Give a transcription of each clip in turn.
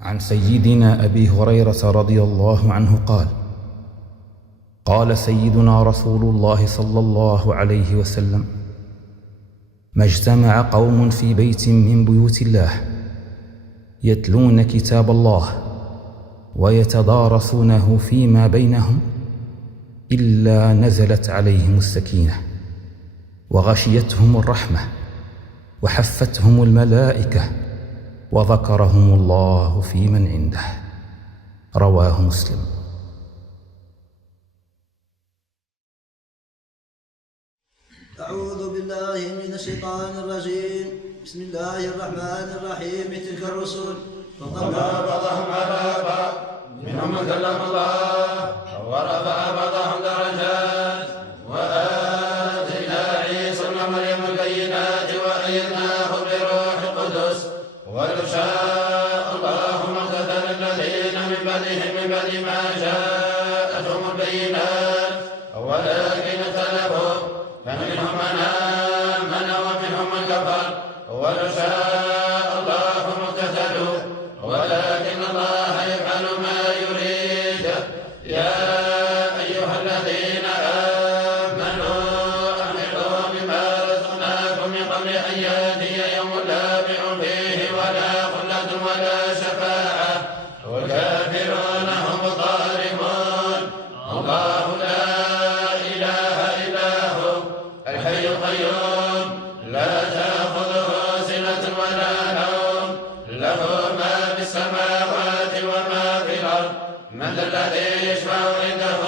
عن سيدنا أبي هريرة رضي الله عنه قال: قال سيدنا رسول الله صلى الله عليه وسلم: ما اجتمع قوم في بيت من بيوت الله يتلون كتاب الله ويتدارسونه فيما بينهم إلا نزلت عليهم السكينة وغشيتهم الرحمة وحفتهم الملائكة وذكرهم الله في من عنده. رواه مسلم. أعوذ بالله من الشيطان الرجيم. بسم الله الرحمن الرحيم. تلك الرسل فضلنا بعضهم على بعض، منهم من كلم الله ورفع بعضهم درجات، وآتينا عيسى ابن مريم البينات وأيدناه بروح القدس، ولو شاء الله ما اقتتل الذين من بعدهم من بعد ما جاءتهم البينات، ولكن اختلفوا فمنهم من آمن ومنهم من كفر، ولو شاء الله ما اقتتلوا ولكن الله يفعل ما يريد. يا أيها الذين آمنوا أنفقوا مما رزقناكم من قبل أن يأتي يوم لا بيع فيه ولا خلة ولا شفاعة والكافرون هم الظالمون. الله لا إله إلا هو الحي القيوم لا تأخذه سنة ولا نوم، له ما في السماوات وما في الأرض. من ذا الذي يشفع عنده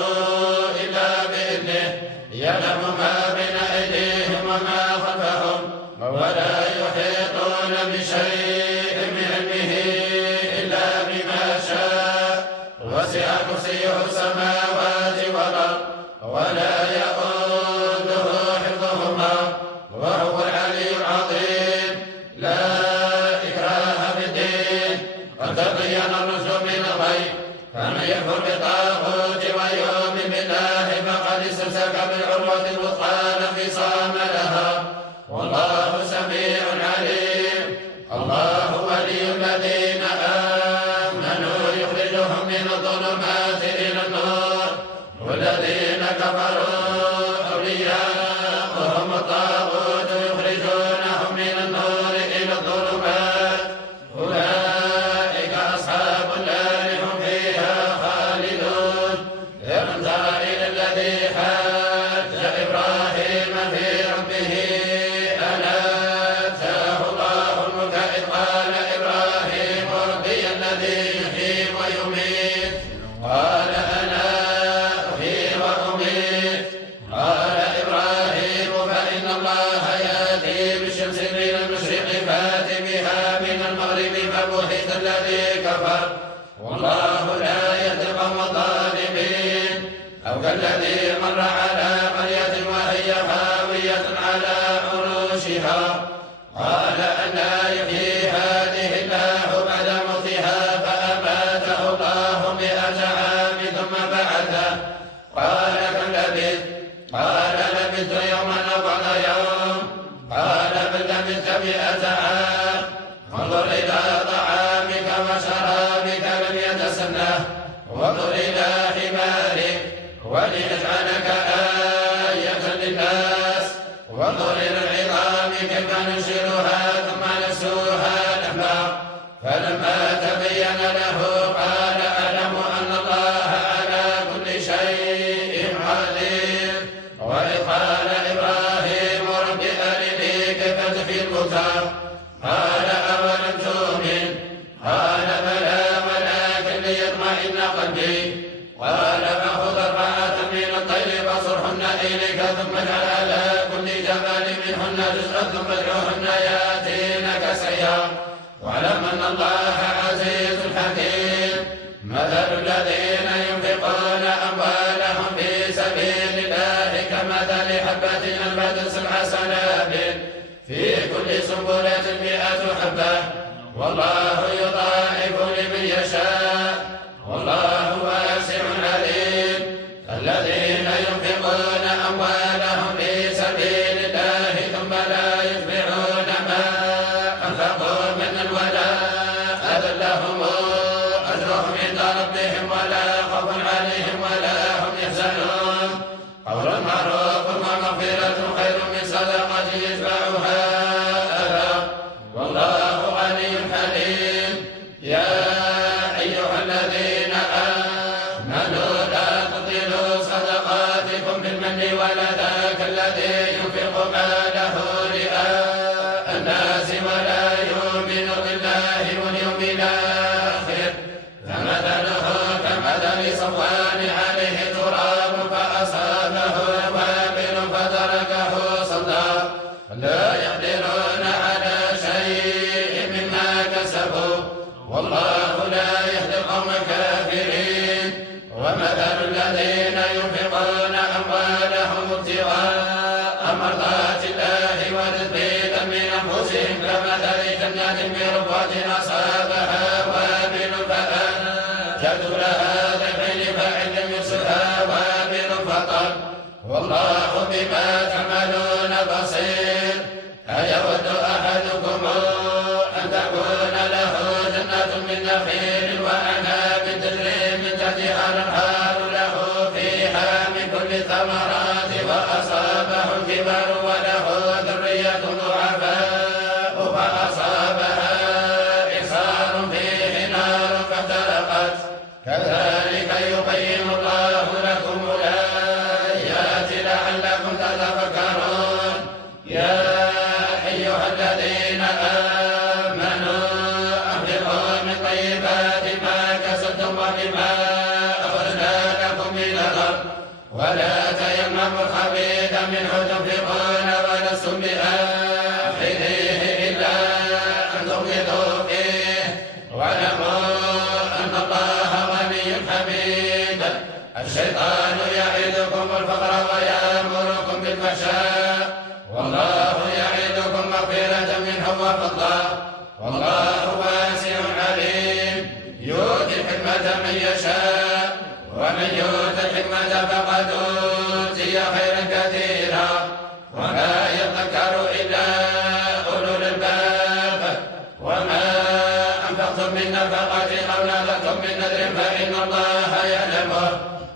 إلا بإذنه، يعلم ما بين أيديهم وما خلفهم، ولا يحيطون بشيء من علمه إلا بما شاء. وسع كرسيه السماوات والأرض ولا يؤوده حفظهما وهو العلي العظيم. لا إكراه في الدين، قد تبين الرشد من الغي، فمن يكفر بالطاغوت ويؤمن بالله فقد استمسك بالعروة الوثقى لا انفصام لها، والله سميع عليم. الله ولي الذين آمنوا يخرجهم من الظلمات إلى النور، والذين كفروا أولياؤهم الطاغوت يخرجونهم من النور إلى الظلمات، أولئك أصحاب النار هم فيها خالدون. ألم تر إلى الذي حاج إبراهيم في ربه أن آتاه الله الملك إذ قال إبراهيم ربي الذي يحيي ويميت، قال أنا أحيي وأميت. قال إبراهيم فإن الله يأتي بالشمس من المشرق فأت بها من المغرب فبهت الذي كفر، والله لا يهدي القوم الظالمين. أو كالذي مر على قرية وهي خاوية على عروشها، قال أنى يحيي هذه الله بعد موتها، فأماته الله 100 عام ثم بعثه. قال كم لبثت؟ قال لبثت يوما أو بعض يوم. قال بل لبثت 100 عام. انظر إلى طعامك وشرابك لم يتسنه، وانظر إلى حمارك ولنجعلك آية للناس، وانظر إلى العظام كيف ننشرها ثم نكسوها لحما. فلما تبين له قال أعلم أن الله على كل شيء قدير. وإذ قال إبراهيم رب أرني كيف تحيي الموتى، قال أولم تؤمن؟ قال بلى ولكن ليطمئن قلبي. قال فخذ 4 من الطير فصرهن إليك ثم اجعل على كل جبل منهن جزءا ثم ادعوهن يأتينك سعيا، واعلم أن الله عزيز حكيم. مثل الذين ينفقون أموالهم في سبيل الله كمثل حبة أنبتت 7 سنابل في كل سنبلة 100 حبة، والله يضاعف لمن يشاء، والله واسع عليم. الذين ينفقون أموالهم في سبيل الله ثم لا يتبعون ما أنفقوا منا ولا أذى لهم يقدرون على شيء مما كسبوا والله لا يهدي القوم الكافرين. ومثل الذين ينفقون أموالهم ابتغاء مرضات الله وتثبيتا من أنفسهم كمثل جنة بربوة أصابها وابل فآتت لها ضعفين فإن لم يصبها وابل فطل والله بما تعملون بصير. أيود أحدكم أن تكون له جنة من نخيل وأعناب تجري من تحتها الأنهار له فيها من كل الثمرات وأصابه الكبر وله ذرية ضعفاء فأصابها إعصار فيه نار فاحترقت كذلك يبين الله لكم الآيات لعلكم تتفكرون. يا أيها الذين آمنوا أنفقوا من طيبات ما كسبتم ومما أخرجنا لكم من الأرض ولا تيمموا الخبيث منه تنفقون ولستم بآخذيه إلا أن تغمضوا فيه واعلموا أن الله غني حميد. الشيطان يعدكم الفقر ويأمركم بالفحشاء والله يعدكم مغفرة منه وفضلا والله واسع عليم. يؤتي الحكمة من يشاء ومن يؤت الحكمة فقد أوتي خيرا كثيرا وما يذكر إلا أولو الألباب. وما أنفقتم من نفقة أو نذرتم من نذر فإن الله يعلمه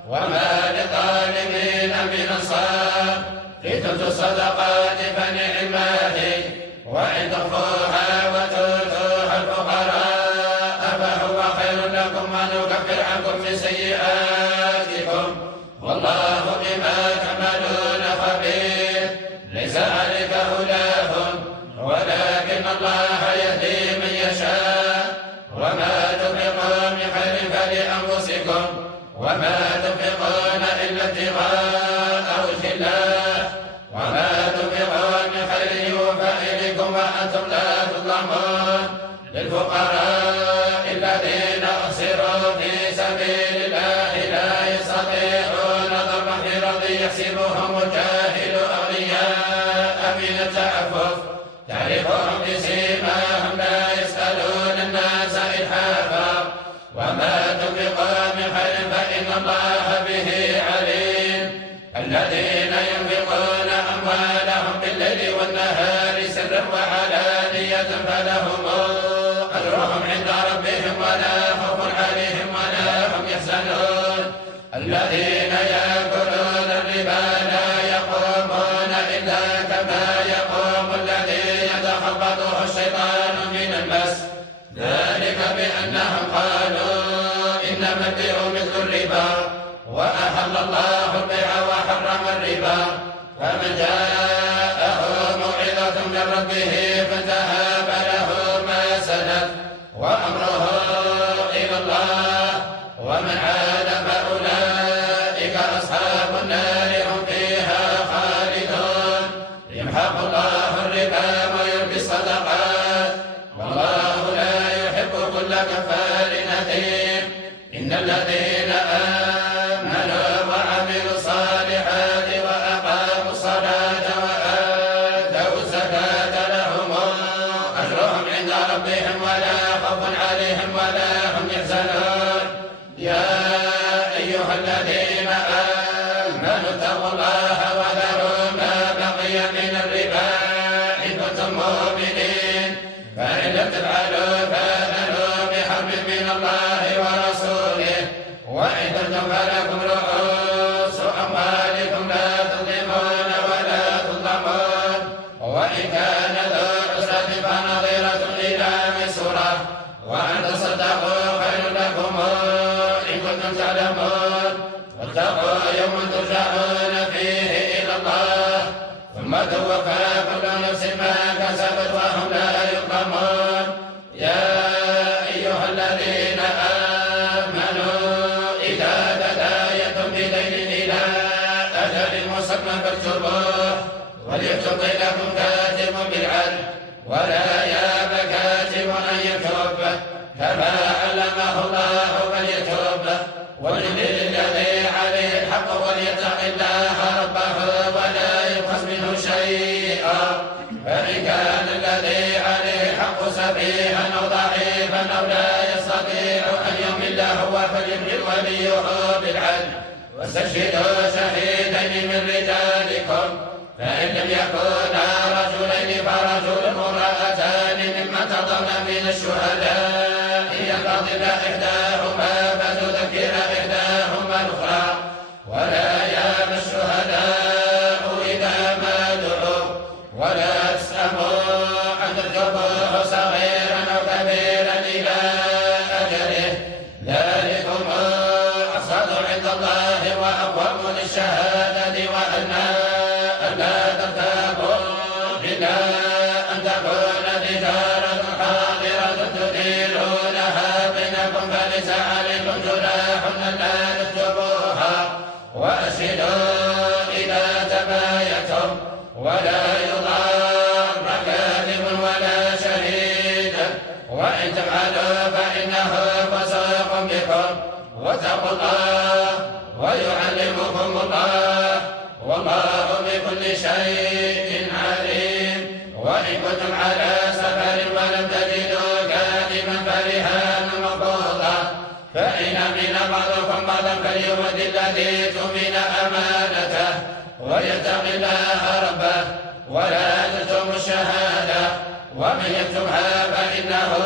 وما للظالمين من أنصار. إن تؤتوا الصدقات فنعما هي وإن تخفوها وتؤتوها الفقراء فهو خير لكم ونكفر عنكم من سيئاتكم والله بما تعملون خبير. ليس عليك هداهم ولكن الله يهدي من يشاء. وما تنفقوا من خير فلأنفسكم وما تنفقون إلا ابتغاء وجه الله وما تنفقون من خير يوفى إليكم وأنتم لا تظلمون. للفقراء الذين أحصروا في سبيل الله لا يستطيعون ضربا في الأرض يحسبهم الجاهل أغنياء من التعفف تعرفهم بسيماهم لا يسألون الناس إلحافا. وما تنفقوا من خير فإن الله به عليم. الذين ينفقون أموالهم بالليل والنهار سرا وعلانية فلهم أجرهم عند ربهم ولا خوف عليهم ولا هم يحزنون. الذين يأكلون الربا لا يقومون إلا كما يقوم الذي يتخبطه الشيطان من المس ذلك بأنهم قالوا إنما البيع مثل الربا وأحل الله البيع وحرم الربا. فمن جاءه موعظة من ربه فانتهى فله ما سلف وأمره إلى الله ومن عاد فأولئك أصحاب النار هم فيها خالدون. يمحق الله الربا ويربي الصدقات والله لا يحب كل كفار أثيم. إن الذين آمنوا وعملوا الصالحات وأقاموا الصلاة وآتوا الزكاة لهم أجرهم عند ربهم ولا خوف عليهم ولا هم يحزنون. يا أيها الذين آمنوا اتقوا الله وذروا ما بقي من الربا إن كنتم مؤمنين فإن لم تفعلوا فآذنوا بحرب من الله ورسوله وإن تبتم فلكم رؤوس أموالكم لا تظلمون ولا تظلمون. وإن كان ذو عسرة فنظرة إلى ميسرة وأن تصدقوا خير لكم إن كنتم تعلمون. واتقوا يوما ترجعون فيه إلى الله ثم توفى كل نفس ما كسبت وهم لا يظلمون. يا ولا ياب كاتب أن يكتب كما علمه الله فليتوب وللذي عليه الحق وليتق الله ربه ولا يبخس منه شيئا فإن كان الذي عليه الحق سفيها أو ضعيفا أو لا يستطيع أن يمل هو فليملل وليه بالعدل واستشهدوا شهيدين من رجالكم فإن لم يكونا رجلين فرجل وامرأتان ممن ترضون من الشهداء ينتظر إحداهما فتذكر إحداهما الأخرى ولا يأبى الشهداء إذا ما دعوا ولا تسأموا أن تكتبوه صغيرا أو كبيرا إلى أجله ذلكم أقسط عند الله وأقوم للشهادة وأن لا ترتابوا إلا أن تكون تجارة حاضرة تديرونها بينكم فليس عليكم جناح ألا تكتبوها وأشهدوا إذا تبايعتم ولا يضار كاتب ولا شهيد وإن تفعلوا فإنه فسوق بكم واتقوا الله ويعلمكم الله والله بكل شيء عليم وإن كنتم على سفر ولم تجدوا كاتبا فرهان مقبوضا فإن أمن بعضكم بعضا فليؤد الذي تؤمن أمانته ويتق الله ربه ولا تكتموا الشهادة ومن يكتمها فإنه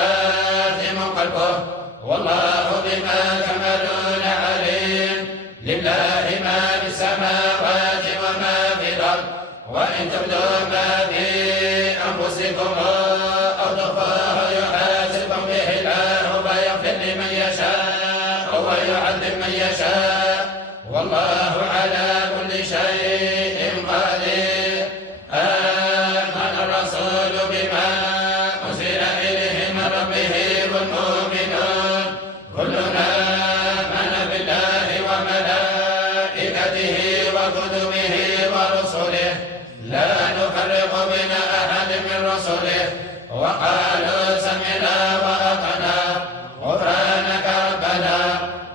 آثم قلبه والله بما تعملون عليم لله ما في السماوات وما في الأرض وإن تبدوا ما في أنفسكم أو تخفوه يحاسبكم به الله فيغفر لمن يشاء ويعذب من يشاء والله على كل شيء قدير آمن الرسول بما أنزل إليه من ربه والمؤمنون كلنا آمن بالله وملائكته وكتبه ورسله لا نفرق بين أحد من رسله وقالوا سمعنا وأطعنا غفرانك ربنا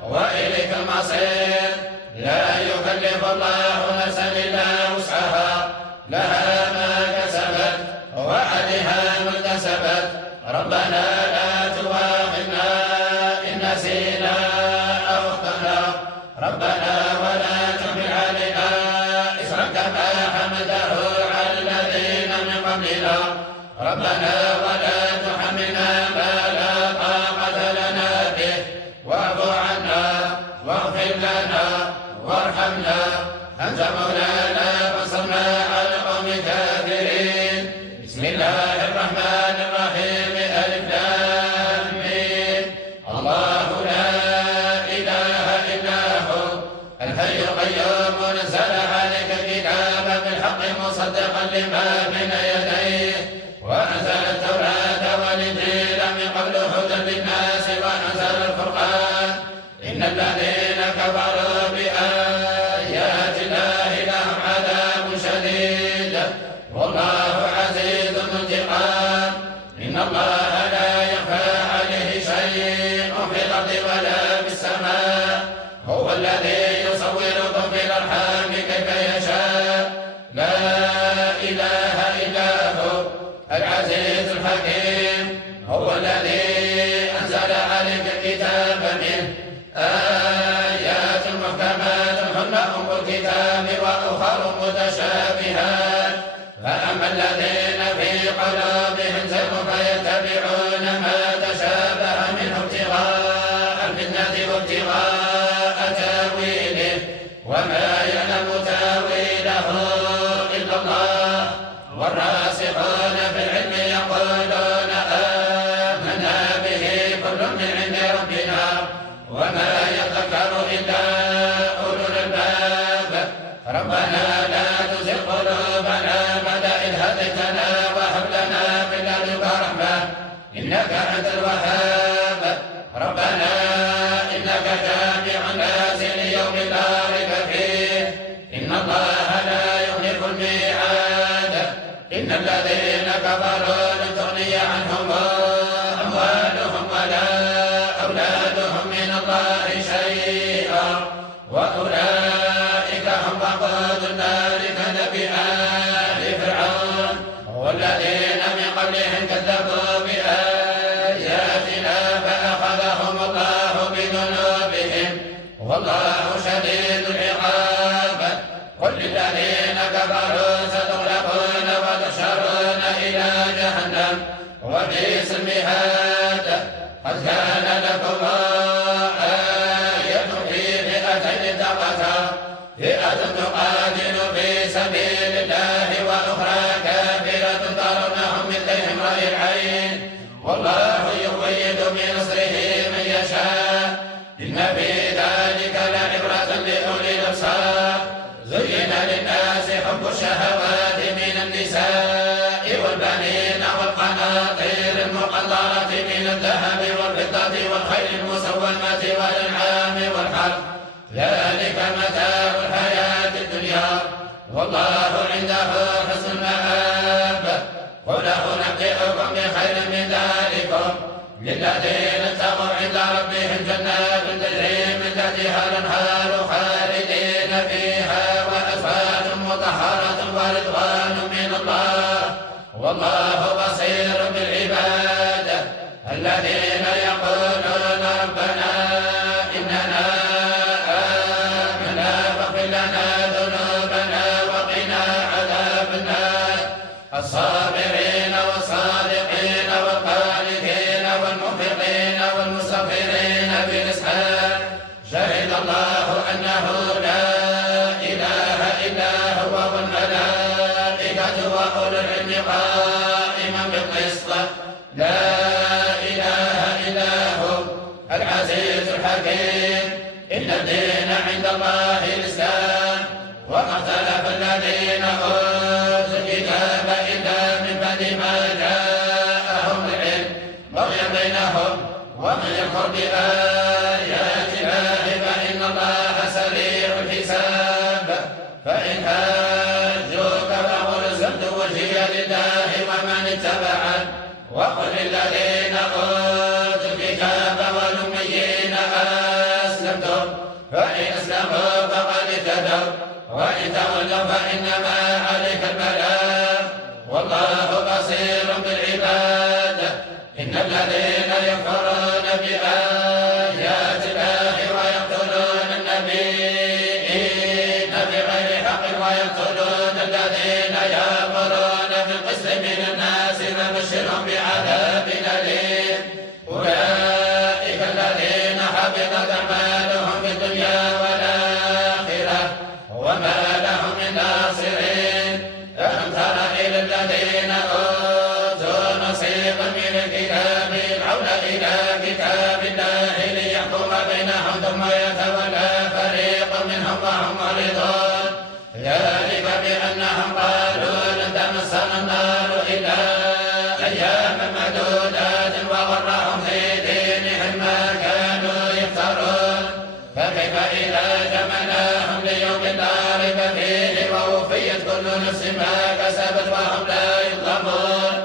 وإليك المصير لا يكلف الله نفسا إلا وسعها لها ما كسبت وعليها ما اكتسبت ربنا لا تؤاخذنا إن نسينا أو أخطأنا ربنا ولا تحمل علينا إصرا كما حملته على الذين من قبلنا ربنا ولا تحملنا ما لا طاقة لنا به واعف عنا واغفر لنا وارحمنا أنت مولانا فانصرنا على القوم الكافرين بسم الله الرحمن الرحيم ألف لام ميم الله لا إله إلا هو الحي القيوم نزل عليك الكتاب بالحق مصدقا لما بين يديه وأنزل التوراة والإنجيل من قبل هدى للناس وأنزل الفرقان إن الذين كفروا بآيات الله لهم عذاب شديد والله عزيز ذو انتقام إن الله لا يخفى عليه شيء في الأرض ولا في السماء هو الذي يصوركم في الأرحام كيف يشاء لا إله إلا هو العزيز الحكيم هو الذي أنزل عليك الكتاب منه آيات محكمات هن أم الكتاب وأخر متشابهات فأما الذين في قلوبهم زيغ فيتبعون ما تشابه منه ابتغاء الفتنة وابتغاء تاويله وما يعلم تاويله إلا الله والراسخون في العلم يقولون آمنا به كل من عند ربنا وما يذكر إلا أولو الألباب ربنا لا تزغ قلوبنا بعد إذ هديتنا وهب لنا من لدنك رحمة إنك أنت الوهاب ربنا إنك جامع الناس ليوم لا ريب فيه إن الله لا يخلف الميعاد إن الذين الذين كفروا لن تغني عنهم أموالهم ولا أولادهم من الله شيئا وأولئك هم وقود النار كدأب آل فرعون والذين من قبلهم كذبوا بآياتنا فأخذهم الله بذنوبهم والله شديد العقاب قل للذين كفروا ستغلبون وتحشرون إلى جهنم وبئس المهاد قد كان لكم آية في فئتين التقتا فئة تقاتل في سبيل الله وأخرى كافرة ترونهم مثلهم رأي العين والله يؤيد بنصره من يشاء إن في ذلك لعبرة لأولي الأبصار زين للناس حب الشهوات من النساء والبنين والقناطير المقنطرة من الذهب والفضة والخيل المسومة والأنعام والحرث ذلك متاع الحياة الدنيا والله عنده حسن المآب قل أنبئكم بخير من ذلكم للذين اتقوا عند ربهم جنات تجري من تحتها الأنهار خالدين فيها وأزواج مطهرة ورضوان من الله والله بصير بالعباد الذين يقولون ربنا إننا آمنا فاغفر لنا ذنوبنا وقنا عذاب النار الصابرين والصادقين والقانتين والمنفقين والمستغفرين بالإسحاق شهد الله أنه لا إله إلا هو والملائكة وأولو العلم قائما بالقسط لا إله إلا هو العزيز الحكيم إن الدين عند الله الإسلام وما اختلف الذين أوتوا الكتاب إلا من بعد ما جاءهم العلم بغيا بينهم ومن يكفر بآيات الله فإن الله سريع الحساب فإن هاجوك فقل أسلمت وجهي لله ومن اتبعني وقل للذين أوتوا الكتاب والأميين أسلمتم فإن أسلموا فقد اهتدوا وإن تولوا فإنما عليك البلاغ والله بصير بالعباد إن الذين يكفرون بآيات الله ويقتلون النبيين بغير حق ويقتلون الذين يأمرون بالقسط من الناس فبشرهم بعذاب أليم أولئك الذين حبطت أعمالهم في الدنيا والآخرة وما لهم من ناصرين ألم تر إلى الذين أوتوا نصيبا من الكتاب يدعون إلى كتاب الله ليحكم بينهم ثم يتولى فريق منهم وهم معرضون ذلك بأنهم قالوا لن تمسنا النار إلا أياما معدودات وغرهم في دينهم ما كانوا يفترون فكيف إذا جمعناهم ليوم لا ريب فيه ووفيت كل نفس ما كسبت وهم لا يظلمون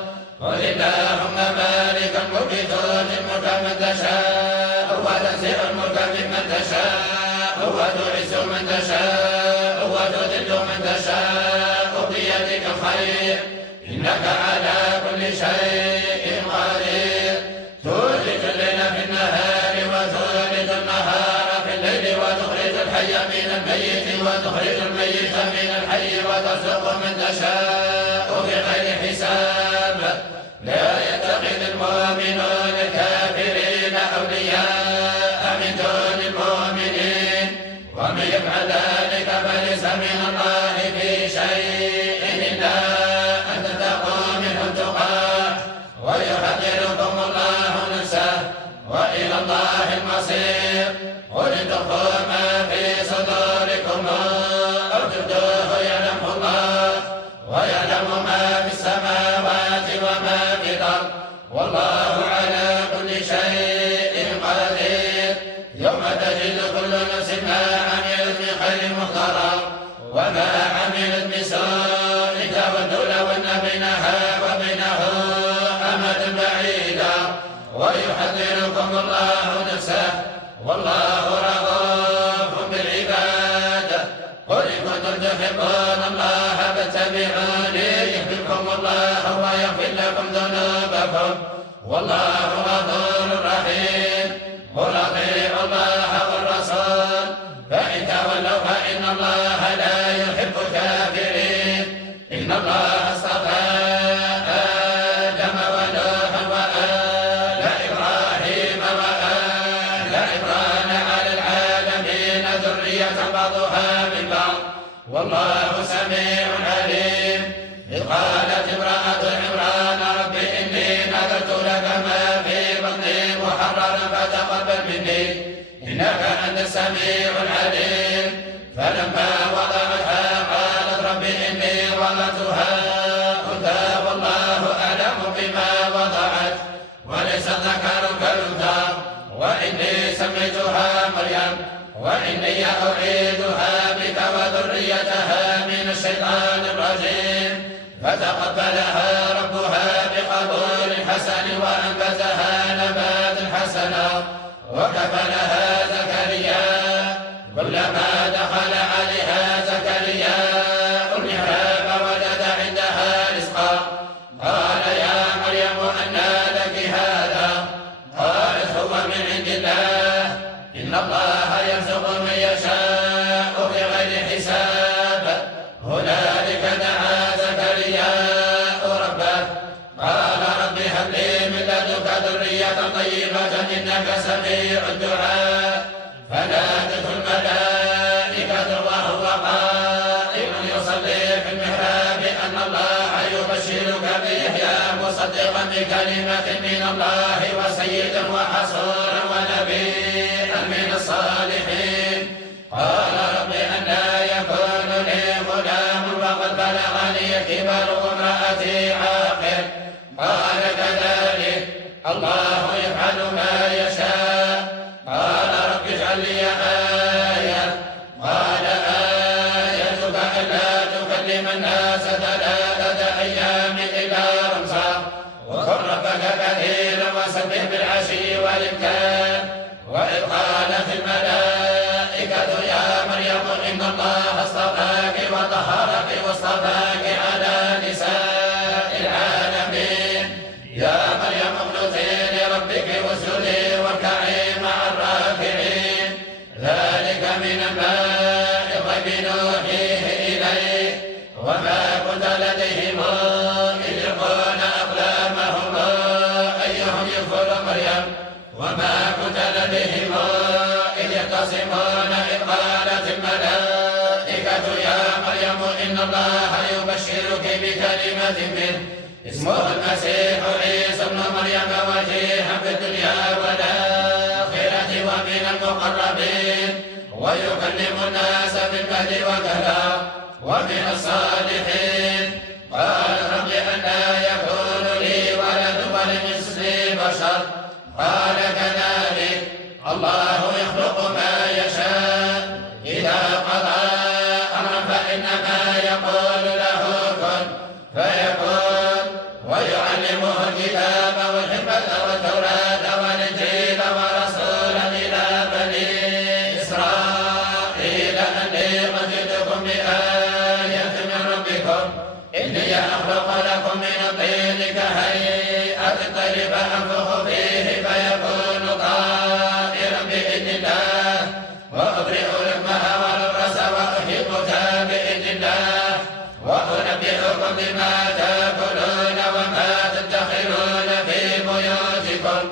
قل اللهم مالك الملك تؤتي الملك من تشاء وتنزع الملك ممن تشاء وتعز من تشاء وتذل من تشاء بيدك الخير إنك على كل شيء قدير تولج الليل في النهار وتولج النهار في الليل وتخرج الحي من الميت وتخرج الميت من الحي وترزق من تشاء بغير حساب لا يتخذ المؤمنون الكافرين أولياء من دون المؤمنين ومن يفعل ذلك فليس من الله في شيء إلا أن تتقوا منهم تقاه يحذركم الله نفسه والله رؤوف بالعباد. قل إن كنتم تحبون الله فاتبعوني يحببكم الله ويغفر لكم ذنوبكم والله غفور رحيم. قل أطيعوا الله والرسول فإن تولوا فإن الله لا يحب الكافرين. إن الله اصطفى آدم ونوحا وآل إبراهيم وآل عمران على العالمين ذرية بعضها من بعض والله سميع عليم. إذ قالت امرأة عمران رب إني نذرت لك ما في بطني محررا فتقبل مني إنك أنت السميع العليم. فلما وضعتها قالت رب إني وضعتها أنثى والله أعلم بما وضعت وليس الذكر كالأنثى وإني سميتها مريم وإني أعيدها بك وذريتها من الشيطان الرجيم. فتقبلها ربها بقبول حسن وأنبتها نباتا حسنا وكفلها زكريا. كلما دخل عليها زكريا المحراب وجد عندها رزقا قال يا مريم أنى لك هذا؟ قالت هو من عند الله إن الله يرزق من يشاء بغير حساب. هنالك دعا زكريا ربه قال رب هب لي من لدنك ذرية طيبة إنك سميع الدعاء. فنادته الملائكة وهو قائم يصلي في المحراب أن الله يبشرك بيحيى مصدقا بكلمة من الله وسيدا وحصورا ونبيا من الصالحين. قال رب أنى يكون لي غلام وقد بلغني الكبر وامرأتي عاقر؟ قال كذلك الله يفعل ما يشاء. قال رب اجعل لي آية. قال آيتك ألا تكلم الناس 3 أيام إلا رمزا واذكر ربك كثيرا وسبح بالعشي والإبكار. وإذ قالت الملائكة يا مريم إن الله اصطفاك وطهرك واصطفاك على نساء العالمين. يا مريم اقنتي لربك واسجدي واركعي مع الراكعين. ذلك من أنباء الغيب نوحيه إليك وما كنت لديهم إذ يلقون أقلامهم أيهم يكفل مريم وما كنت لديهم إذ يختصمون إذ قالت الملائكة يا مريم إن الله يبشرك بكلمة منه اسمه المسيح عيسى ابن مريم وجيها في الدنيا والآخرة ومن المقربين ويكلم الناس في المهد وكهلا ومن الصالحين. قال رب أنى يكون لي ولد ولم يمسسني بشر؟ قال كذلك الله يخلق ما يشاء إذا قضى أمرا فإنما يقول له كن فيكون. ويعلمه الكتاب والحكمة والتوراة والإنجيل ورسولا إلى بني إسرائيل أني قد جئتكم بآية من ربكم إني أخلق لكم من الطين كهيئة الطير فأنفخ فيه فيكون طائرا بإذن الله وأبرئ الأكمه والأبرص وأحيي الموتى بإذن الله وأنبئكم بما تأكلون وما تدخرون في بيوتكم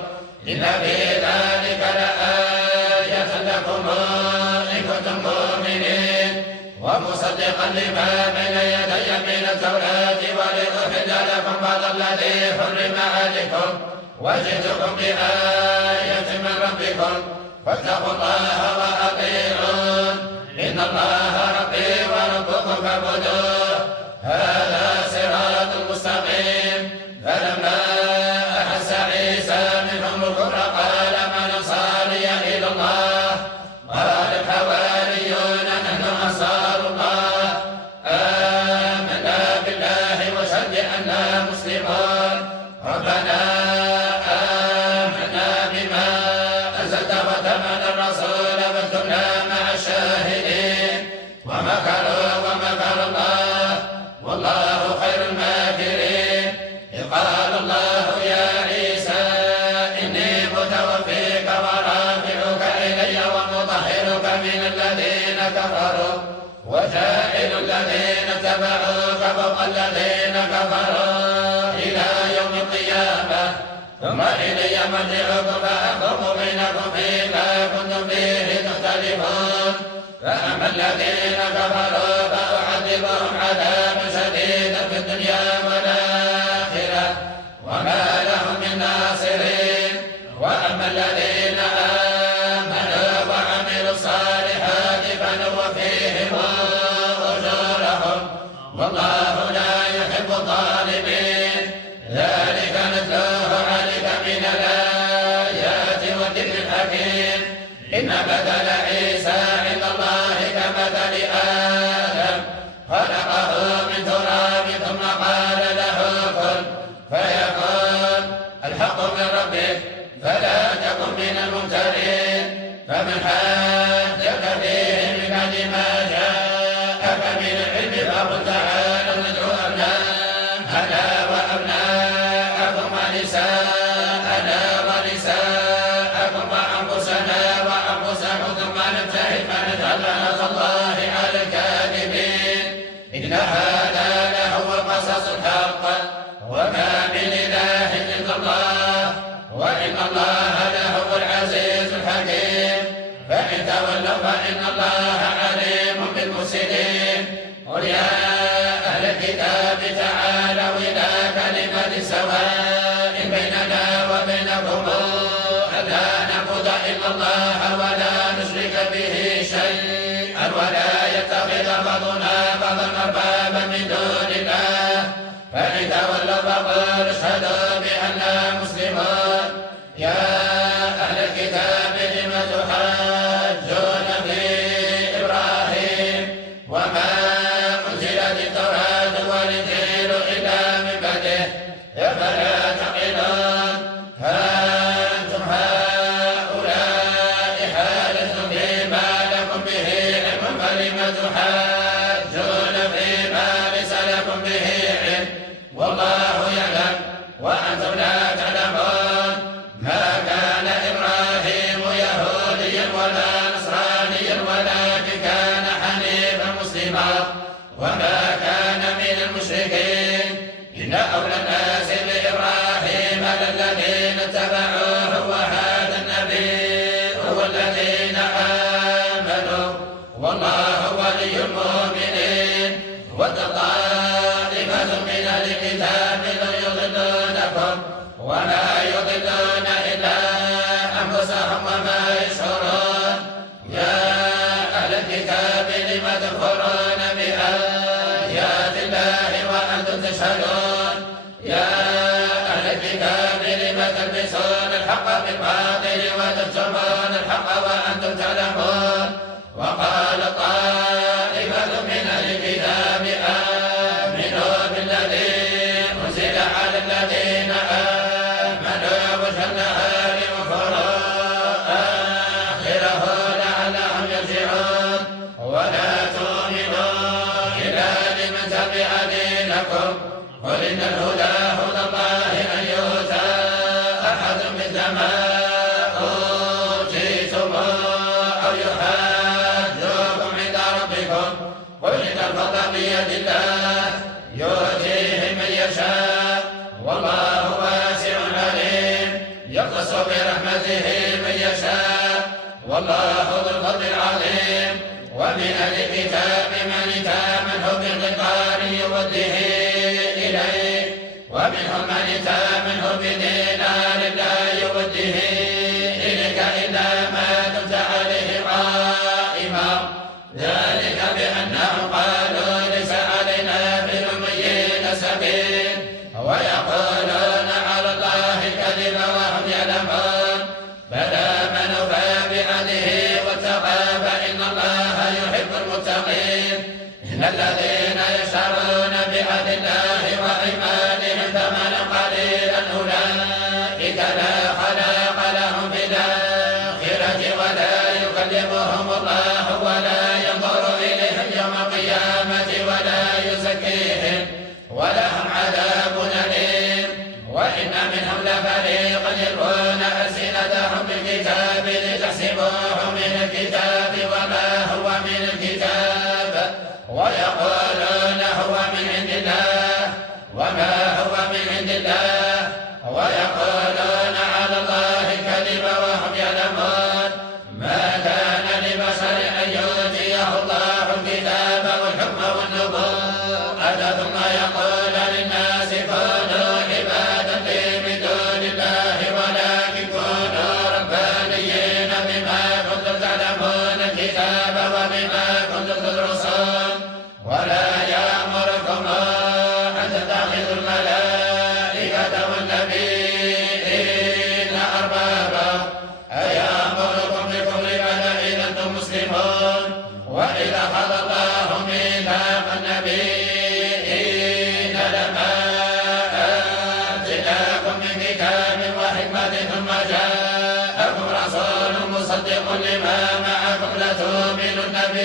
إن في ذلك لآية لكم إن كنتم مؤمنين. ومصدقا لما بين يدي من التوراة ولأحل لكم بعض الذي حرم عليكم وجئتكم بآية من ربكم فاتقوا الله وأطيعون إن الله ربي وربكم فاعبدوه هذا صراط مستقيم. فلما أحس عيسى منهم الكفر قال من أنصاري إلى الله؟ قال الحواريون نحن أنصار الله آمنا بالله واشهد بأننا مسلمون. ربنا آمنا اتبعوك فوق الذين كفروا إلى يوم القيامة ثم إلي مرجعكم فأحكم بينكم فيما كنتم فيه تختلفون فأما الذين كفروا فأعذبهم عذابا شديدا في الدنيا والآخرة وما لهم من ناصرين وأما الذين آمنوا وعملوا الصالحات فنوفيهم أجورهم والله لا يحب الظالمين ذلك نتلوه عليك من الآيات والذكر الحكيم إن مثل عيسى عند الله كمثل آدم خلقه من تراب ثم قال له كن فيكون الحق من ربك فلا تكن من الممترين فمن حاجك فيه من بعد ما جاءك من العلم فقل تعالوا ندعو أبناءنا وأبناءكم ونساءنا ونساءكم وأنفسنا وأنفسكم ثم نبتهل فنجعل لعنة الله على الكاذبين إن هذا لهو القصص الحق وما من إله إلا الله وإن الله لهو العزيز الحكيم فإن تولوا فإن الله عليم بالمفسدين قل يا أهل الكتاب تعالوا إلى كلمة سواء بيننا وبينكم ألا نعبد إلا الله ولا نشرك به شيئا ولا يتخذ بعضنا بعضا أربابا من دون الله فإن تولوا فقولوا اشهدوا بأننا مسلمون يا أهل الكتاب لم تحاجون في إبراهيم وما أنزلت التوراة والإنجيل إلا من بعده أفلا تعقلون فأنتم هؤلاء حالفتم فيما لكم به علم فلم تحاجون فيما ليس لكم به علم والله يعلم وأنتم لا تعلمون ما كان إبراهيم يهوديا ولا نصرانيا ولكن كان حنيفا مسلما وما كان من المشركين إن أولى الناس بإبراهيم للذين اتبعوه وهذا النبي والذين آمنوا والله ولي المؤمنين وطائفة من الكتاب ليضلونكم وما يضلون إلا أنفسهم وما يشعرون يا أهل الكتاب لم تكفرون بآيات الله وأنتم تشهدون يا أهل الكتاب لم تلبسون الحق بالباطل وتكتمون الحق وأنتم تعلمون وقال طائفة من الكتاب آمنوا بالذي أنزل على الذين آمنوا وجه النهار واكفروا آخره لعلهم يرجعون ولا تؤمنوا إلا لمن تبع دينكم قل إن الهدى هدى الله أن يؤتى أحد مثل ما أوتيتم أو يحاجوكم عند ربكم قل إن الفضل بيد الله يؤتيه من يشاء والله واسع عليم يختص برحمته من يشاء والله ذو الفضل العظيم ومن أهل الكتاب من تامنه بقنطار يوده إليه ومنهم من تامنه بدينار لا يوده إليك إلا ما دمت عليه قائما ذلك بأنهم قالوا ليس علينا في الأميين سبيل ويقولون على الله الكذب وهم يعلمون بلى من أوفى بعهده واتقى فإن الله يحب المتقين إن الذين يشترون بعهد الله وأيمانهم ثمنا قليلا أولئك لا خلاق لهم في الآخرة ولا يكلمهم الله ولا ينظر إليهم يوم القيامة ولا يزكيهم ولهم عذاب أليم وإن منهم لفريقا يلقون ألسنتهم بالكتاب لتحسبوه من الكتاب وما هو من الكتاب ويقولون هو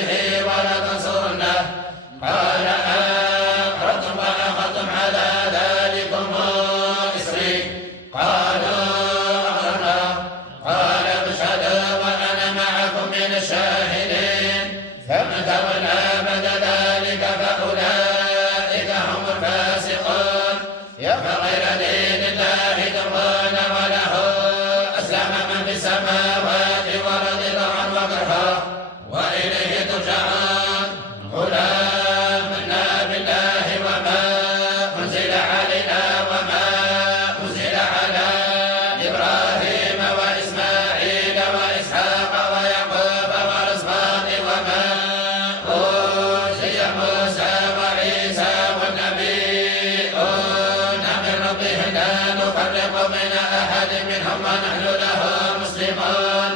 به ولا تنصرنه. قال أقررتم وأخذتم على ذلكم إصري؟ قالوا أقررنا. قال فاشهدوا وأنا معكم من الشاهدين. فمن تولى بعد ذلك فأولئك هم الفاسقون. فغير دين الله ترضون وله أسلم من في السماوات والأرض طوعا وكرها وإليه ترجعون. قل آمنا بالله وما أنزل علينا وما أنزل على إبراهيم وإسماعيل وإسحاق ويعقوب والأسباط وما أوتي موسى وعيسى والنبيون من ربهم لا نفرق بين أحد منهم ونحن له مسلمون.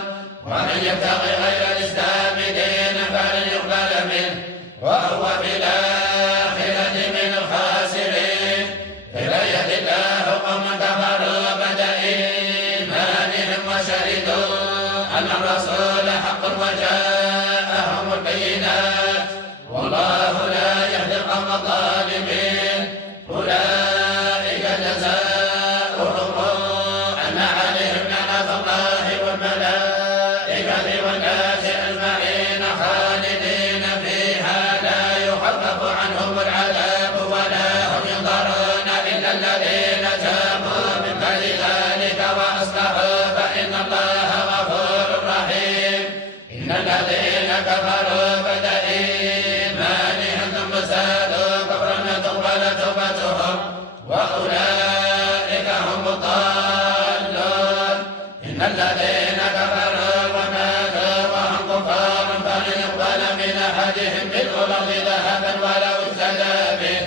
ومن يبتغي غير الإسلام دينا فلن يقبل منه وهو في الآخرة من الخاسرين. إذا يهدي الله قوما كفروا بعد إيمانهم وشهدوا أن الرسول حق وجاءهم البينات والله لا يهدي القوم الظالمين. أولئك جزاؤهم أن عليهم لعنة الله والملائكة والناس أجمعين خالدين فيها لا يخفف عنهم العذاب ولا هم ينظرون إلا الذين تابوا من بعد ذلك وأصلحوا فإن الله غفور رحيم. إن الذين كفروا بعد إيمانهم ثم ازدادوا كفرا تقبل توبتهم وأولئك هم الضالون. إن الذين كفروا وماتوا وهم كفار فلن يقبل من أحدهم ملء الأرض ذهبا ولو افتدى به.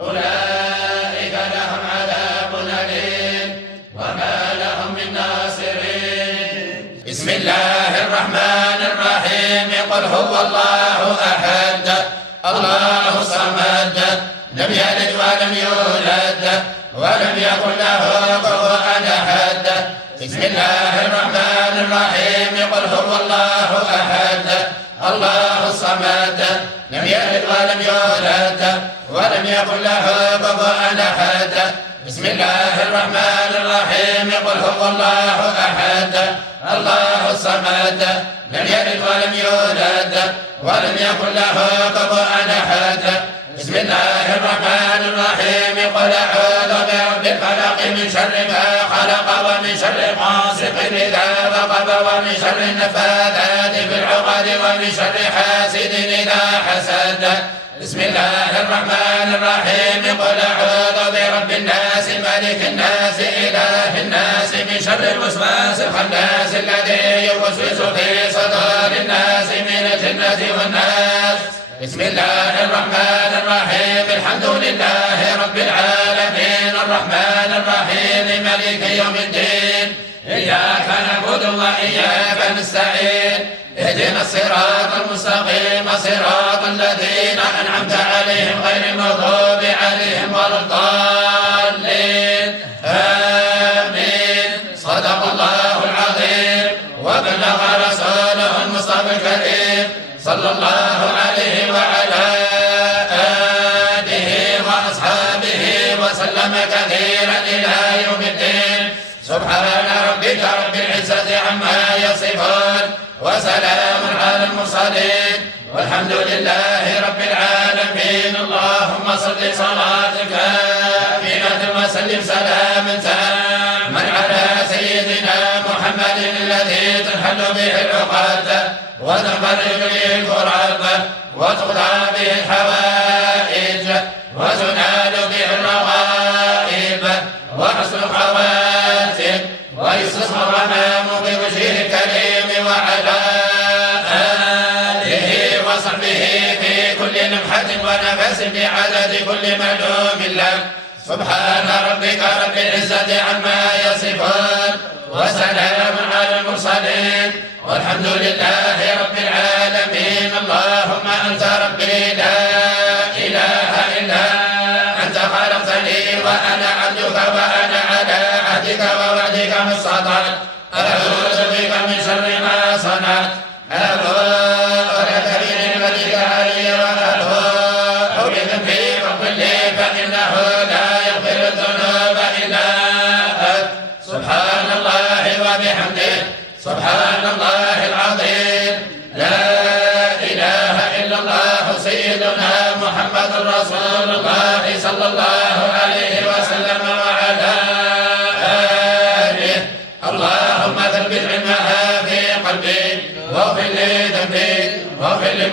أولئك لهم عذاب أليم وما لهم من ناصرين. بسم الله الرحمن الرحيم. قل هو الله أحد الله الصمد لم يلد ولم يولد ولم يكن له كفوا أحد. بسم الله الرحمن الرحيم. قل هو الله أحد الله الصمد لم يلد ولم يولد ولم يكن له كفوا أحد. بسم الله الرحمن الرحيم. قل هو الله أحد الله الصمد لم يلد ولم يولد ولم يكن له كفوا أحد. بسم الله الرحمن الرحيم. قل أعوذ برب الفلق من شر ما خلق ومن شر غاسق إذا وقب ومن شر النفاثات في العقد ومن شر حاسد إذا حسد. بسم الله الرحمن الرحيم. قل أعوذ برب الناس ملك الناس إله الناس من شر الوسواس الخناس الذي يوسوس في صدور الناس من الجنة والناس. بسم الله الرحمن الرحيم. الحمد لله رب العالمين الرحمن الرحيم مالك يوم الدين. إياك نعبد وإياك نستعين. اهدنا الصراط المستقيم صراط الذين أنعمت عليهم غير المغضوب عليهم ولا الضالين. آمين. صدق الله العظيم وبلغ رسوله المصطفى الكريم صلى الله عليه وعلى آله وأصحابه وسلم كثيرا إلى يوم الدين. سبحان ربك رب العزة عما يصفون وسلام على المرسلين والحمد لله رب العالمين. اللهم صل صلاة كاملة وسلم سلاما تاما على سيدنا محمد الذي تنحل به العقد وتنفرج به الكرب وتقضى به الحوائج وتنال به الرغائب وحسن الخواتم ويستصغر الغمام بوجهه الكريم وعلى آله وصحبه في كل لمحة ونفس بعدد كل معلوم لك. سبحان ربك رب العزة عما يصفون وسلام على المرسلين والحمد لله رب العالمين. اللهم أنت ربي لا إله إلا أنت خلقتني وأنا عبدك وأنا على عهدك ووعدك ما استطعت. أعوذ بك من شر ما صنعت. أبوء لك بنعمتك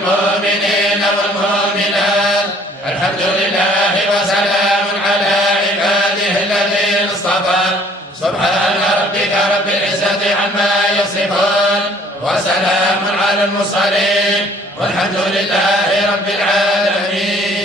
المؤمنين والمؤمنات. الحمد لله وسلام على عباده الذين اصطفى. سبحان ربك رب العزة عما يصفون وسلام على المرسلين والحمد لله رب العالمين.